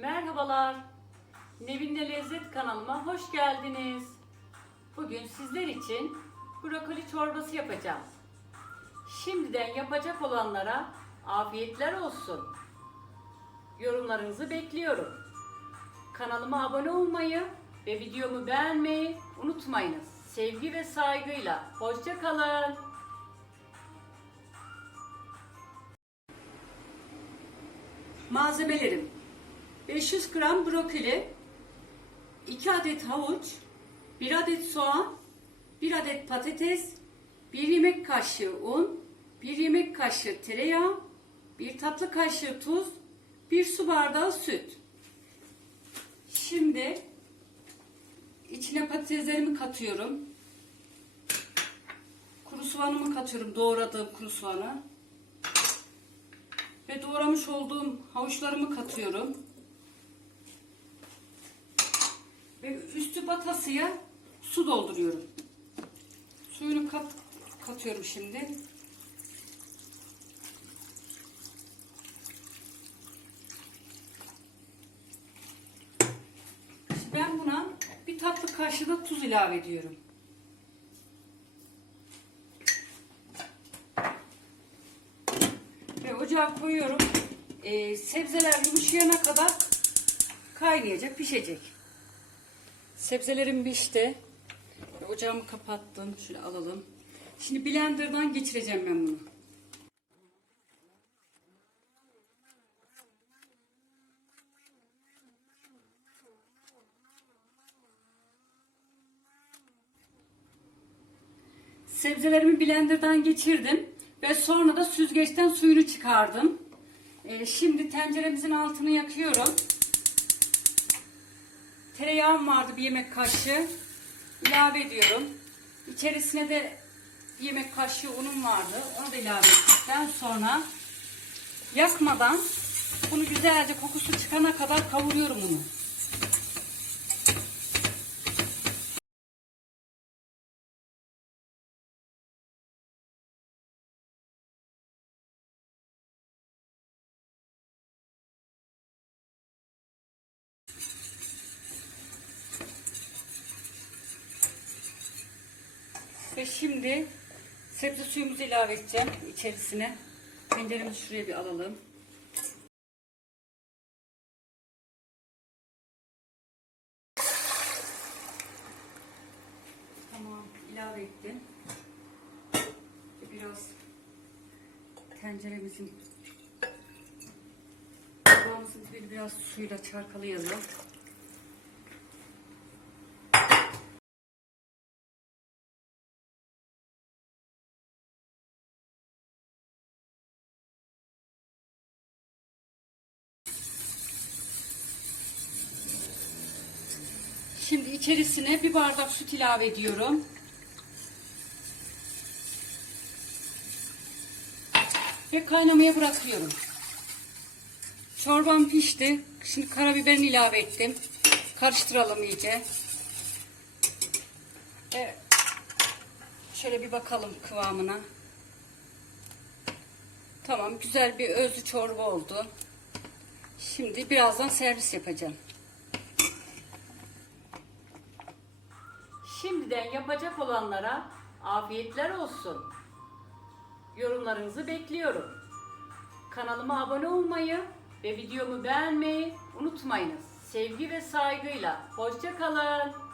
Merhabalar. Nevin'le Lezzet kanalıma hoş geldiniz. Bugün sizler için brokoli çorbası yapacağım. Şimdiden yapacak olanlara afiyetler olsun. Yorumlarınızı bekliyorum. Kanalıma abone olmayı ve videomu beğenmeyi unutmayınız. Sevgi ve saygıyla. Hoşça kalın. Malzemelerim 500 gram brokoli 2 adet havuç 1 adet soğan 1 adet patates 1 yemek kaşığı un 1 yemek kaşığı tereyağı 1 tatlı kaşığı tuz 1 su bardağı süt Şimdi içine patateslerimi katıyorum. Kuru soğanımı katıyorum. Doğradığım kuru soğanı. Ve doğramış olduğum havuçlarımı katıyorum. Ve üstü batasıya su dolduruyorum. Suyunu kat, katıyorum. Şimdi ben buna bir tatlı kaşığı da tuz ilave ediyorum. Ve ocağa koyuyorum. Ee, sebzeler yumuşayana kadar kaynayacak, pişecek. Sebzelerim pişti. Ocağımı kapattım. Şöyle alalım. Şimdi blenderdan geçireceğim ben bunu. Sebzelerimi blenderdan geçirdim ve sonra da süzgeçten suyunu çıkardım. Ee, şimdi tenceremizin altını yakıyorum. Tereyağım vardı bir yemek kaşığı. ilave ediyorum. İçerisine de bir yemek kaşığı unum vardı. Onu da ilave ettikten sonra yakmadan bunu güzelce kokusu çıkana kadar kavuruyorum bunu. Ve şimdi sebze suyumuzu ilave edeceğim içerisine. Tenceremizi şuraya bir alalım. Tamam ilave ettim. Biraz tenceremizin tabağımızın biraz suyla çarkalayalım. Şimdi içerisine bir bardak süt ilave ediyorum. Ve kaynamaya bırakıyorum. Çorbam pişti. Şimdi karabiberini ilave ettim. Karıştıralım iyice. Ve şöyle bir bakalım kıvamına. Tamam güzel bir özlü çorba oldu. Şimdi birazdan servis yapacağım. Şimdiden yapacak olanlara afiyetler olsun. Yorumlarınızı bekliyorum. Kanalıma abone olmayı ve videomu beğenmeyi unutmayınız. Sevgi ve saygıyla. Hoşça kalın.